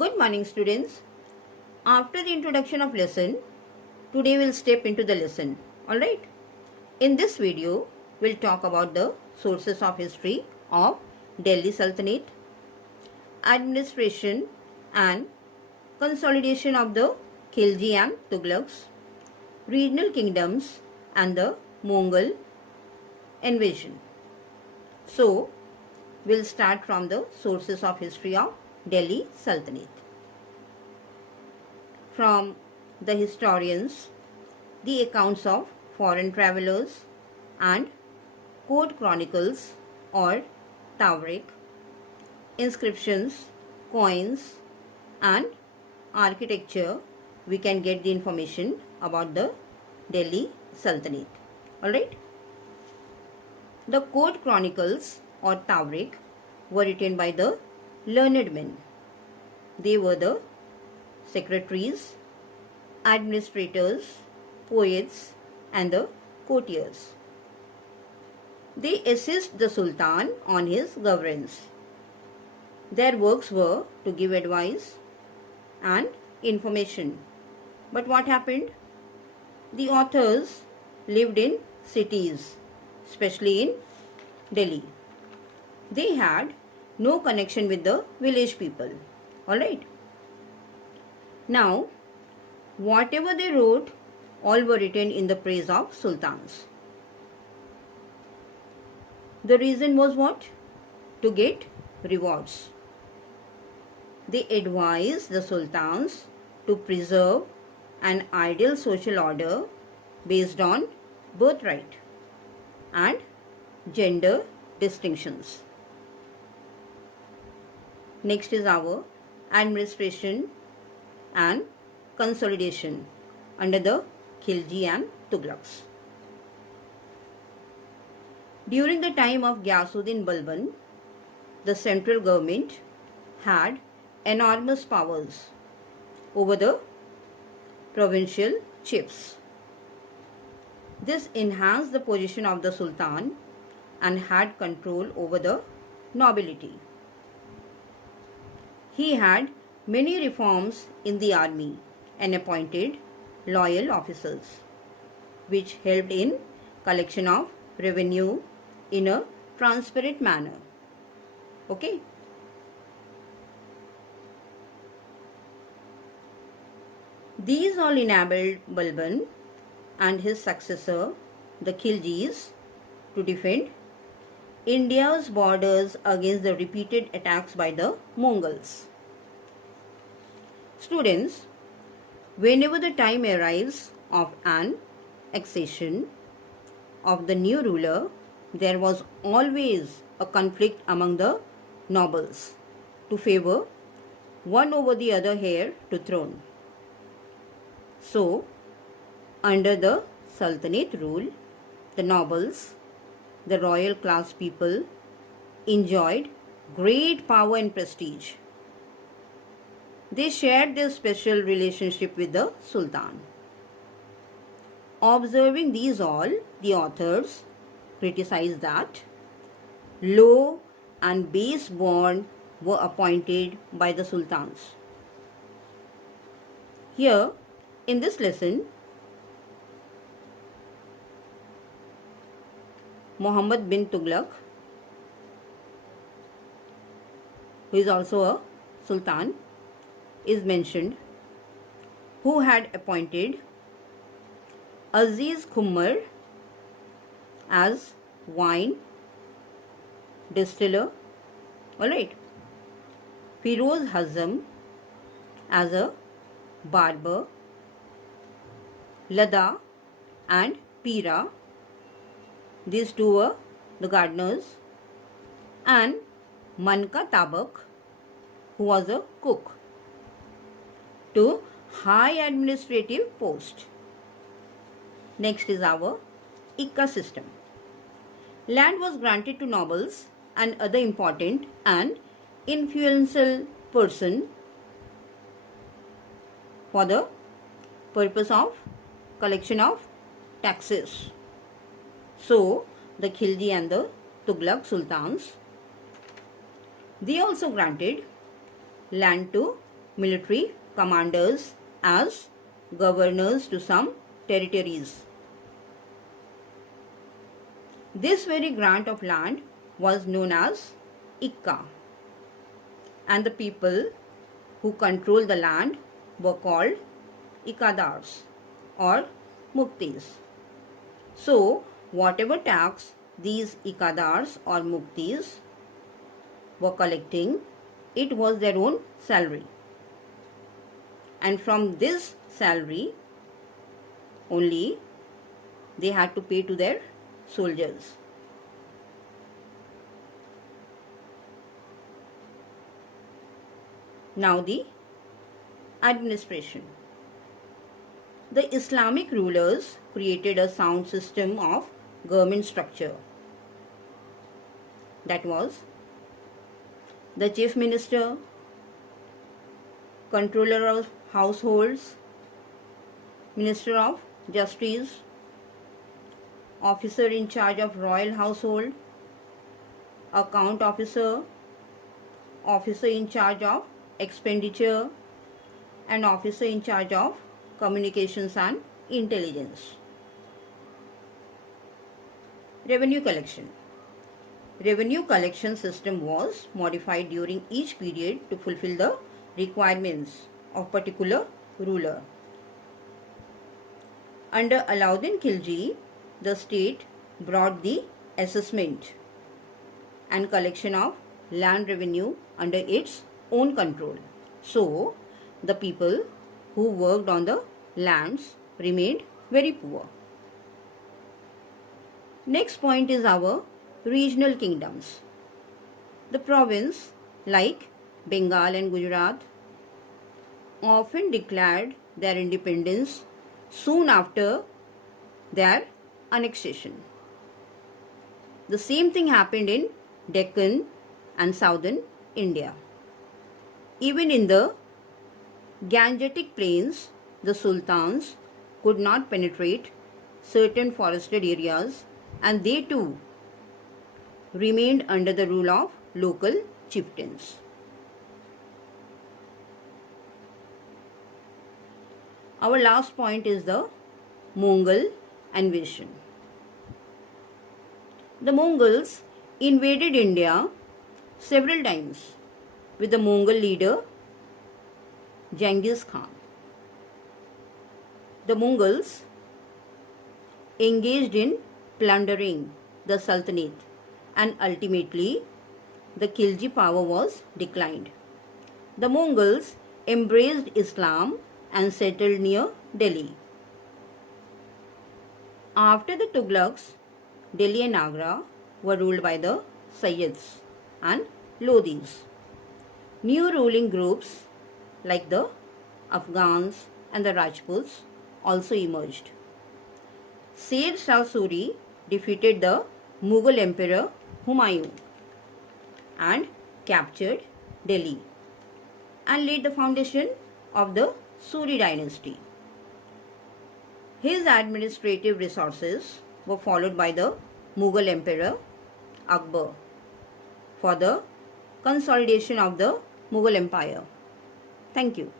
Good morning, students. After the introduction of lesson, today we'll step into the lesson. Alright? In this video, we'll talk about the sources of history of Delhi Sultanate, administration and consolidation of the Khilji and Tughlaqs, regional kingdoms and the Mongol invasion. So, we'll start from the sources of history of Delhi Sultanate. From the historians, the accounts of foreign travelers and court chronicles or Tawrik, inscriptions, coins and architecture, we can get the information about the Delhi Sultanate. Alright? The court chronicles or Tawrik were written by the learned men. They were the secretaries, administrators, poets and the courtiers. They assist the Sultan on his governance. Their works were to give advice and information. But what happened? The authors lived in cities, especially in Delhi. They had no connection with the village people. Alright. Now, whatever they wrote, all were written in the praise of sultans. The reason was what? To get rewards. They advised the sultans to preserve an ideal social order based on birthright and gender distinctions. Next is our administration and consolidation under the Khilji and Tughlaqs. During the time of Ghiyasuddin Balban, the central government had enormous powers over the provincial chiefs. This enhanced the position of the Sultan and had control over the nobility. He had many reforms in the army and appointed loyal officers, which helped in collection of revenue in a transparent manner. Okay. These all enabled Balban and his successor, the Khiljis, to defend India's borders against the repeated attacks by the Mongols. Students, whenever the time arrives of an accession of the new ruler, there was always a conflict among the nobles to favor one over the other heir to throne. So, under the Sultanate rule, the nobles, the royal class people, enjoyed great power and prestige. They shared their special relationship with the Sultan. Observing these all, the authors criticized that low and base born were appointed by the sultans. Here, in this lesson, Muhammad bin Tughlaq, who is also a sultan, is mentioned, who had appointed Aziz Khummar as wine distiller, alright, Firoz Hazam as a barber, Lada and Pira, these two were the gardeners, and Manka Tabak, who was a cook, to high administrative post. Next is our Ikka system. Land was granted to nobles and other important and influential person for the purpose of collection of taxes. So, the Khilji and the Tughlaq sultans, they also granted land to military commanders as governors to some territories. This very grant of land was known as Ikka, and the people who controlled the land were called Ikadars or Muktis. So, whatever tax these Ikadars or Muktis were collecting, it was their own salary. And from this salary only they had to pay to their soldiers. Now the administration. The Islamic rulers created a sound system of government structure. That was the chief minister, controller of households, minister of justice, officer in charge of royal household, account officer, officer in charge of expenditure, and officer in charge of communications and intelligence. Revenue collection. Revenue collection system was modified during each period to fulfill the requirements of particular ruler. Under Alauddin Khilji, the state brought the assessment and collection of land revenue under its own control. So, the people who worked on the lands remained very poor. Next point is our regional kingdoms. The province like Bengal and Gujarat often declared their independence soon after their annexation. The same thing happened in Deccan and southern India. Even in the Gangetic plains, the sultans could not penetrate certain forested areas, and they too remained under the rule of local chieftains. Our last point is the Mongol invasion. The Mongols invaded India several times with the Mongol leader Genghis Khan. The Mongols engaged in plundering the Sultanate, and ultimately the Khilji power was declined. The Mongols embraced Islam and settled near Delhi. After the Tughlaqs, Delhi and Agra were ruled by the Sayyids and Lodhis. New ruling groups like the Afghans and the Rajputs also emerged. Sher Shah Suri defeated the Mughal Emperor Humayun and captured Delhi and laid the foundation of the Suri dynasty. His administrative resources were followed by the Mughal Emperor Akbar for the consolidation of the Mughal Empire. Thank you.